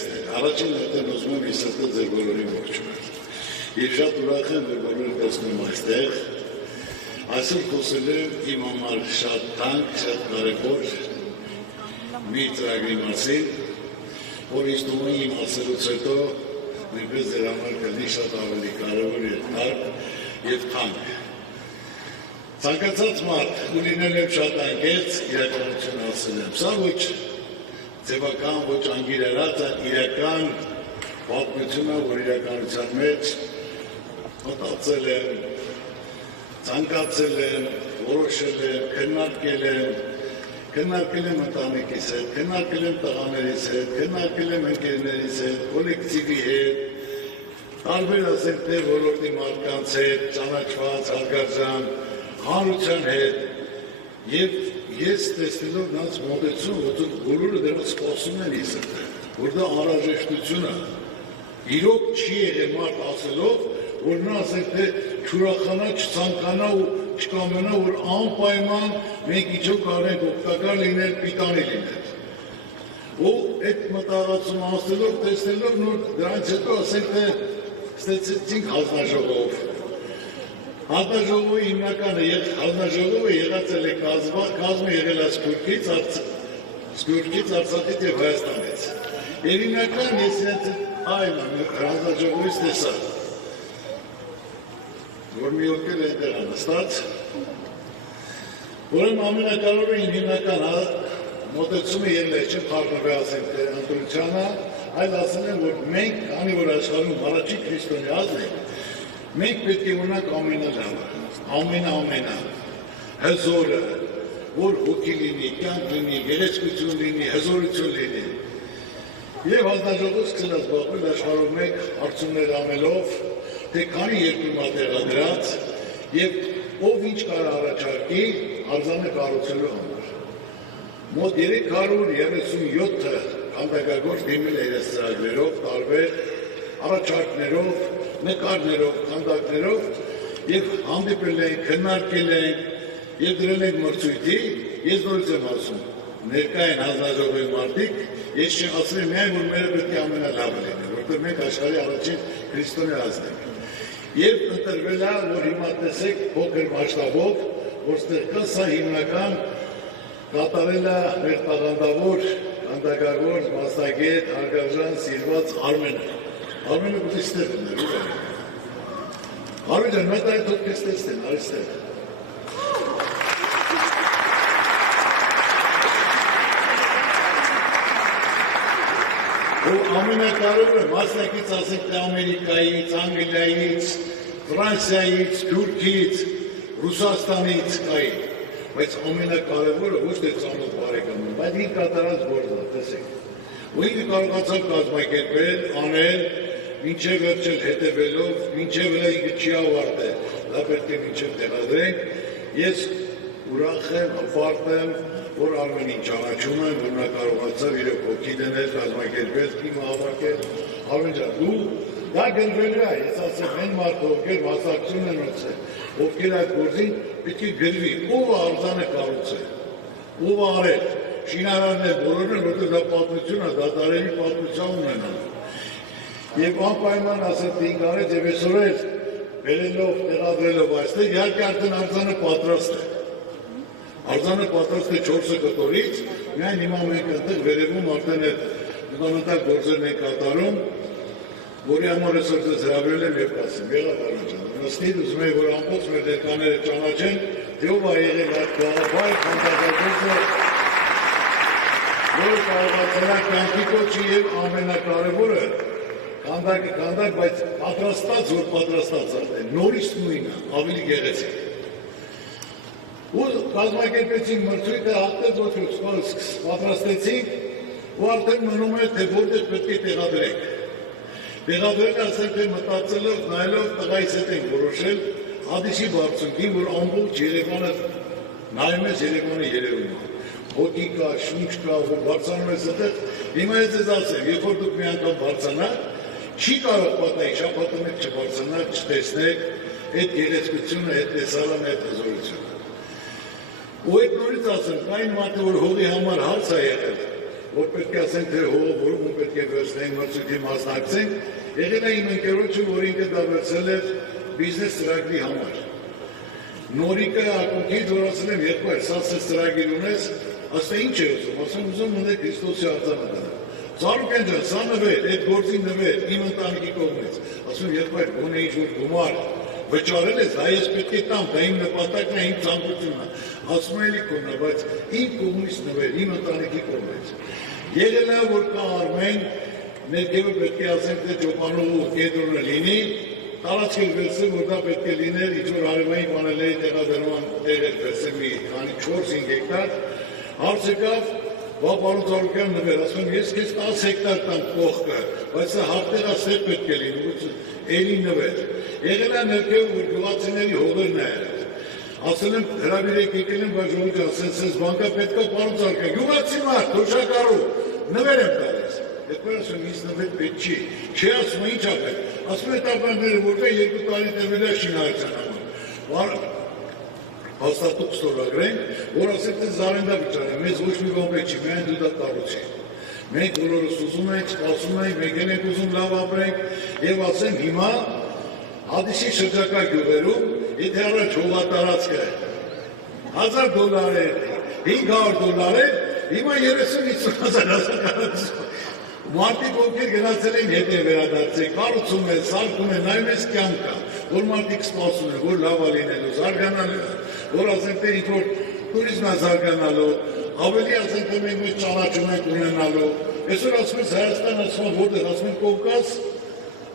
տեսնել։ Առաջին հերթին ուզում եմ իսկը ձեր բոլորին ողջունել։ Եվ շատ ուրախ եմ, որ բոլորը տեսնում այստեղ։ Այսօր խոսել եմ իմ համար շատ թանկ, շատ կարևոր մի ծրագրի մասին, որ ինձ թվում է իմ ասելուց հետո նույնպես ձեր համար կլինի շատ ավելի կարևոր եւ թանկ։ Ցանկացած մարդ ունենալ եմ շատ անկեղծ իրականություն ասել եմ։ Սա ոչ ձևական, ոչ անգիրարած, իրական պատմություն է, որ իրականության մեջ մտածել եմ, ցանկացել եմ, որոշել եմ, քննարկել եմ ընտանիքիս հետ, քննարկել եմ տղաներիս հետ, քննարկել եմ ընկերներիս հետ, կոլեկտիվի հետ, տարբեր ասենք թե ոլորտի մարդկանց հետ, ճանաչված, հարգարժան, հանրության հետ, եւ ես տեսնելով նրանց մոտեցում, որ բոլորը դրանց սպասում են ինձ, որ դա անհրաժեշտություն է, իրոք չի եղել մարդ ասելով, որ նա ասենք թե չուրախանա, չցանկանա ու չկամենա, որ անպայման մենք իջոք արենք օգտակար լինել, պիտանի լինել։ Ու այդ մտահղացում ասելով, տեսնելով, նոր դրանից հետո ասենք թե ստեցեցինք հանձնաժողով։ Հանձնաժողովի հիմնականը հանձնաժողովը եղածել է կազմը եղել է Սփյուռքից, Արցախից եւ Հայաստանից։ Եվ հիմնական ես այլ հանձնաժողովից տեսա, որ մի ոտքեր այդտեղ է նստած, որում ամենակարևորը իմ հիմնական մոտեցումը եղել է չէ փառնովի ասենք թե ընտրությանը, այլ ասել են, որ մենք, քանի որ աշխարհում առաջին քրիստոնյաց ենք, մենք պետք է ունենանք ամենալավը, հզորը, որ հոգի լինի, կյանք լինի, գեղեցկություն լինի, հզորություն լինի։ Եվ հանձնաժողովը սկսել է զբաղվել աշխարհում մեկ հարցումներ անելով, թե քանի երկրում է տեղադրած եւ ով ինչ կարող առաջարկի արձանը կառուցելու համար։ Մոտ 337 քանդակագործ դիմել է իրենց ծրագրերով, տարբեր առաջարկներով, նկարներով, քանդակներով եւ հանդիպել են, քննարկել են եւ դրել են մրցույթի, ես նորից եմ ասում, ներկա են հանձնաժողովի մարդիկ, ես չասեմ միայն, որ մերը պետք է ամենալավը լինի, որտեղ մենք աշխարհի առաջին քրիստոնյաներն ենք։ Եվ ընտրվել է, որ հիմա տեսեք փոքր մասշտաբով, որ ստեղ կա սա հիմնական կատարել է մեր տաղանդավոր, քանդակագործ, մասնագետ, հարգարժան, սիրված Արմենը։ Արմենը պետք է ստեղ լիներ, ու կա։ Արմենը մեծ այդ թող կես տեսնեն, այստեղ։ Ու ամենակարևորը մասնակից ասենք թե Ամերիկայից, Անգլիայից, Ֆրանսիայից, Թուրքիից, Ռուսաստանից կային, բայց ամենակարևորը ոչ թե ծանոթ բարեկամներ, բայց ինք կատարած գործը, տեսեք։ Ու ինքը կարողացավ կազմակերպել, անել, մինչև վերջել հետևելով, մինչև վրա ինքը չի ավարտել, դա պետք է մինչև տեղադրենք, ես ուրախ եմ, հպարտ եմ, որ Արմենին ճանաչում եմ, որ նա կարողացավ իրոք հոգի դնել, կազմակերպել, թիմը հավաքել, Արմեն ջան, դու դա գրվելու է, ես ասեմ, այն մարդը, ովքեր մասնակցություն են ունեցել, ովքեր այդ գործին պետք է գրվի, ով է արձանը կառուցել, ով է արել, շինարարներ բոլորն են, որտեղ դա պատմություն է, դա դարերի պատմություն ունենալու։ Եվ անպայման ասել ինք արեց եւ այսօր էլ բերելով, տեղադրելով այստեղ, իհարկե արդեն արձանը պատրաստ է։ Արձանը պատրաստ է 4 կտորից, միայն հիմա մենք այնտեղ վերևում արդեն այդ բնականոն գործերն են կատարում, որի համար այսօր ձեզ հրավիրել եմ եւ կասեմ, եղավ առաջան։ Նստիր ուզում եմ, որ ամբողջ մեր ներկաները ճանաչեն, թե ով է եղել այդ գաղափար, քանդակագործը, որ կարողացել է կյանքի կոչի եւ ամենակարևորը քանդակ, բայց պատրաստած, որ պատրաստած արդեն, նորից նույնը, ավելի գեղեցիկ։ Ու կազմակերպեցինք մրցույթը, հատկեց ոչուց պատրաստեցինք, ու արդեն մնում է, թե որտեղ պետք է տեղադրենք։ Տեղադրել ասենք, թե մտածելով, նայելով տղայից հետ ենք որոշել, Հադիսի բարձունքին, որ ամբողջ Երևանը նայում ես Երևանը երևում է։ Հոտի կա, շունչ կա, որ բարձանում ես այդտեղ, հիմա ես ձեզ ասեմ, երբ որ դուք մի անգամ բարձանաք, չի կարող պատահի, շաբաթը մեկ չբարձանաք, չտեսնեք այդ գեղեցկությունը, այդ տեսարանը, այդ հզորությունը։ Ու այդ նորից ասեմ, կային մարդը, որ հողի համար հարց է եղել, որ պետք է ասենք, թե հողը, որում պետք է վերցնենք, մրցույթի մասնակցենք, եղել է իմ ընկերոջը, որ ինքը դա վերցրել էր բիզնես ծրագրի համար։ Նորիկը ակունքից, որ ասել եմ, երկու էր, սասես ծրագիր ունես, ասում ինչ է ուզում ունեք Քրիստոսի արձանը դնել։ Ծառուկեն ջան, սա նվեր, այդ գործի նվեր, իմ ընտանիքի կողմից, ասում երկու էր, գոնե ինչ-որ գումար վճարել ես, դա ես պետք է տամ, դա իմ նպատակն է, իմ ցանկությունն է, ասում էլի կողմն է, բայց իմ կողմից նվեր, իմ ընտանիքի կողմից։ Եղել է, որ կա Արմեն, ներքևը պետք է ասենք, թե Ջոպանովու կեդրոնը լինի, տարածքը վերցրել, որ դա պետք է լիներ, ինչ-որ արևային պանելների տեղադրման տեղ էր վերցրել մի 4-5 հեկտար, հարցը կավ, պարոն Ծառուկյան նվեր, ասում եմ, ես քեզ 10 հեկտար տամ կողքը, բայց սա հարկերասեր պետք է լինի, էլի նվեր։ Եղել է ներքև, որ գյուղացիների հողերն է եղել։ Ասել եմ, հրավիրեք եկել եմ, բայց ժողովուրդ ասենց բանկա պետք է պարոն Ծառուկյան, գյուղացի մարդ, թոշակառու, նվեր եմ տալիս։ Եկվեր ասում, ինձ նվեր պետք չի, չի ասում, ինչ ապել։ Ասում է տապանները, որտեղ 2 տարի տևել է շինարարության համար։ Հաստատուկ ստորագրենք, որ ասել թե զարենդա վճարը, մեզ ոչ մի բան պետք չի, միայն դու դա կառուցի։ Մենք բոլորս ուզում ենք, սպասում ենք, մենք ենք ուզում լավ ապրենք եւ ասեմ հիմա Հադիսի շրջակա գյուղերում, եթե առաջ հողատարածքը $1000 էր, $500 էր, հիմա 30-50 հազար մարդիկ ովքեր գնացել են հետ են վերադարձել, կառուցում են, սարքում են, նայում ես կյանքա, որ մարդիկ սպասում են, որ լավ է լինելու, զարգանալու, որ ասենք թե ինչ-որ տուրիզմը զարգանալու, ավելի ասենք թե մենք մեզ ճանաչում ենք ունենալու, այսօր ասում ես Հայաստան, ասում են որտեղ, ասում են Կովկաս,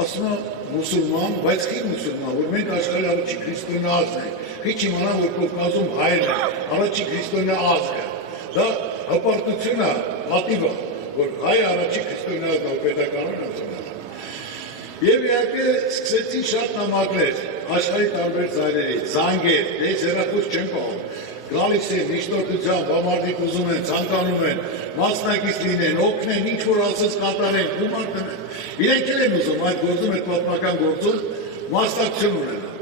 ասում են մուսուլման, բայց քիչ մուսուլման, որ մենք աշխարհի առաջի քրիստոնյա ազգն ենք, քիչ իմանան, որ Կովկասում հայերն են, առաջի քրիստոնյա ազգը, դա հպարտություն է, պատիվ է, որ հայ առաջի քրիստոնյա ազգը պետականորեն ասում են։ Եվ իհարկե սկսեցին շատ նամակներ, աշխարհի տարբեր ծայրերից, զանգեր, դες հեռախոս չեն պահում, գալիս են միջնորդությամբ, համարդիկ ուզում են, ցանկանում են, մասնակից լինեն, օգնեն, ինչ որ ասես կատարեն, գումար տնեն։ Իրենք էլ են ուզում այդ գործում, այդ պատմական գործում մասնակցություն ունենալ։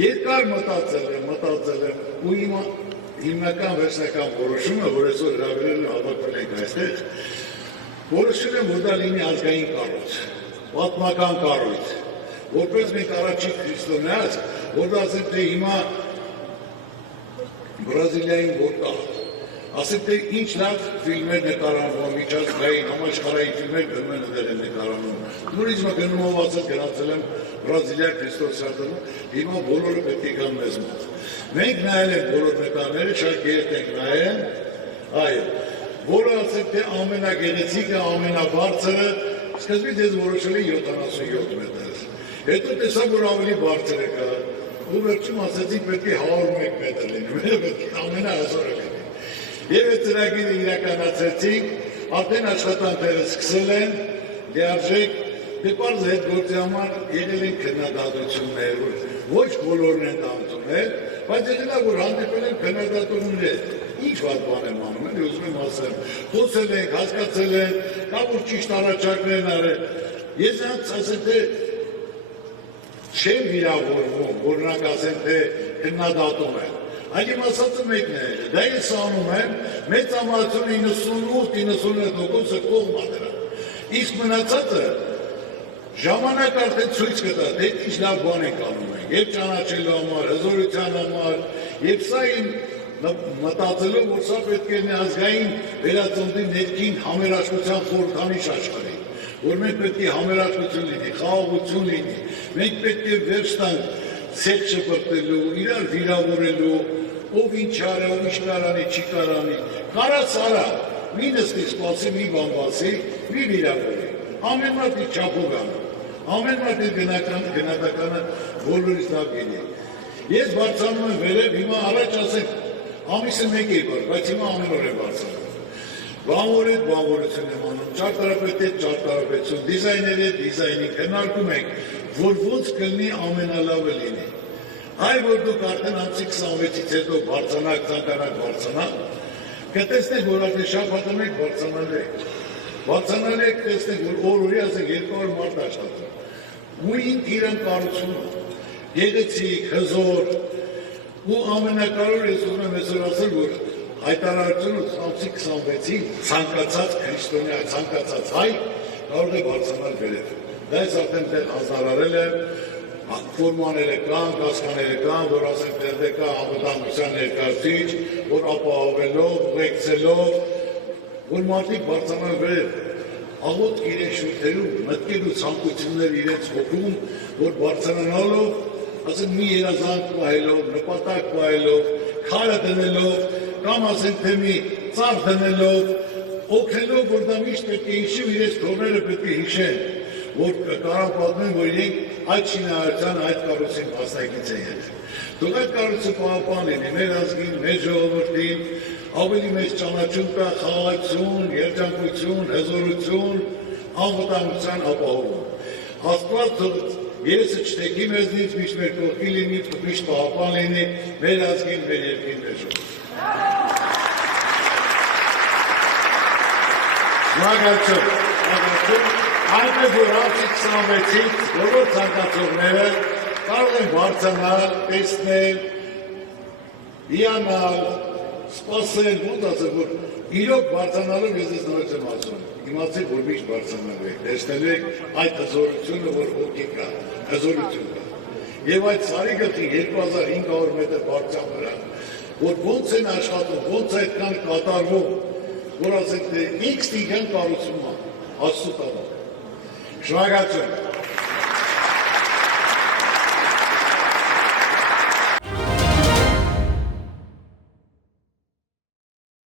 Երկար մտածել եմ, ու հիմա հիմնական վերջնական որոշումը, որ այսօր հրավիրել հավաքվել ենք այստեղ, որոշել եմ, որ դա լինի ազգային կառույց, պատմական կառույց, որպես մենք առաջին քրիստոնյա ազգ, որ դա ասենք թե հիմա Բրազիլիայում որ կա, ասենք թե ինչ լավ ֆիլմեր նկարահանվում, միջազգային, համաշխարհային ֆիլմեր գնում են դեր են նկարահանում։ Տուրիզմը գնումով ասած գնացել եմ Բրազիլիա քրիստոսյանը, հիմա բոլորը պետք է գան մեզ մոտ։ Մենք նայել ենք բոլոր նկարները, շատ գերտ ենք նայել, այո, որը ասենք թե ամենագեղեցիկը, ամենաբարձրը, սկզբից ես որոշել եմ 77 մետր։ Հետո տեսա, որ ավելի բարձր է կա, ու վերջում ասեցինք պետք է 101 մետր լինի, մերը պետք է ամենահզորը լինի։ Եվ այդ ծրագիրը իրականացրեցինք, արդեն աշխատանքները սկսել են, լիարժեք, դե պարզ այդ գործի համար եղել են քննադատություններ, ոչ բոլորն են ընդունել, բայց եղել է, որ հանդիպել են քննադատություններ, ինչ վատ բան եմ անում, էլի ուզում եմ ասեմ, խոսել ենք, հասկացել են, կամ որ ճիշտ առաջարկներ են արել, ես նրանց ասեմ թե չեմ վիրավորվում, որ նրանք ասեն թե քննադատում են, այլ իմ ասածը մեկն է, դա ես անում եմ, մեծ ամրացությունը 98-99% կողմ է դրան, իսկ մնացածը ժամանակ արդեն ցույց կտա, թե ինչ լավ բան ենք անում ենք, եւ ճանաչելու համար, հզորության համար, եւ սա իմ մտածելով, որ սա պետք է ազգային վերածննդի ներքին համերաշխության խորհրդանիշ աշխարհի, որ մենք պետք է համերաշխություն լինի, խաղաղություն լինի, մենք պետք է վերջ տանք ցետ շպրտելու, իրար վիրավորելու, ով ինչ արա, ով ինչ կարանի, չի կարանի, կարած արա, մի նստի սպասի, մի բան բացի, մի վիրավորի, ամեն մարդի չափով անում, ամեն մարդի գնահատականը բոլորից լավ գինի։ Ես բարձրանում եմ վերև, հիմա առաջ ասենք, ամիսը մեկ էի բար, բայց հիմա ամեն օր եմ բարձրանում։ Բանվոր հետ բանվորություն եմ անում, ճարտարապետ հետ ճարտարապետություն, դիզայներ հետ դիզայնի, քննարկում ենք, որ ոնց կլինի ամենալավը լինի։ Այ որ դուք արդեն ամսի 26-ից հետո բարձրանաք, ցանկանաք բարձրանալ, կտեսնեք, որ արդեն շաբաթը մեկ բարձրանալ եք։ Բարձրանալ եք, տեսնեք, որ օր-օրի ասենք 200 մարդ աշխատում։ Ու ինք իրան կառուցում, գեղեցիկ, հզոր, ու ամենակարևորը ես ուզում եմ այսօր ասել, որ հայտարարությունը ամսի 26-ին ցանկացած քրիստոնյա, ցանկացած հայ կարող է բարձրանալ վերև։ Դա ես արդեն դեռ հանձնարարել եմ ֆորմաները կան, գազկաները կան, որ ասենք դեռ կա անվտանգության ներկայացուցիչ, որ ապահովելով, ուղեկցելով, որ մարդիկ բարձրանան վերև, աղոթք իրենց շուրթերում, մտքեր ու ցանկություններ իրենց հոգում, որ բարձրանալով, ասենք մի երազանք պահելով, նպատակ պահելով, քարը դնելով, կամ ասենք թե մի ծառ դնելով, օգնելով, որ դա միշտ պետք է հիշի, իրենց թորները պետք է հիշեն, որ կարող պատմեն, որ իրենք այդ շինարարության, այդ կառույցին մասնակից են եղել։ Թող այդ կառույցը պահապան լինի մեր ազգին, մեր ժողովրդին, ավելի մեծ ճանաչում կա խաղաղություն, երջանկություն, հզորություն, անվտանգության ապահովում։ Աստված թող երեսը չտեքի մեզնից, միշտ մեր կողքի լինի, միշտ պահապան լինի մեր ազգին, մեր երկրին, մեր ժողովրդին։ Շնորհակալություն։ Այնպես որ ամսի 26-ից բոլոր ցանկացողները կարող են բարձրանալ, տեսնել, հիանալ, սպասել, ոնց ասել, որ իրոք բարձրանալով ես նորից եմ ասում, իմացեք, որ միշտ բարձրանալու եք, տեսնելու եք այդ հզորությունը, որ հոգի կա, հզորություն կա։ Եվ այդ սարի գլխի 2500 մետր բարձրության վրա, որ ոնց են աշխատում, ոնց այդքան կատարվում, որ ասեք, X տիգան կառուցում է, Աստծո տանը։ Շնորհակալություն։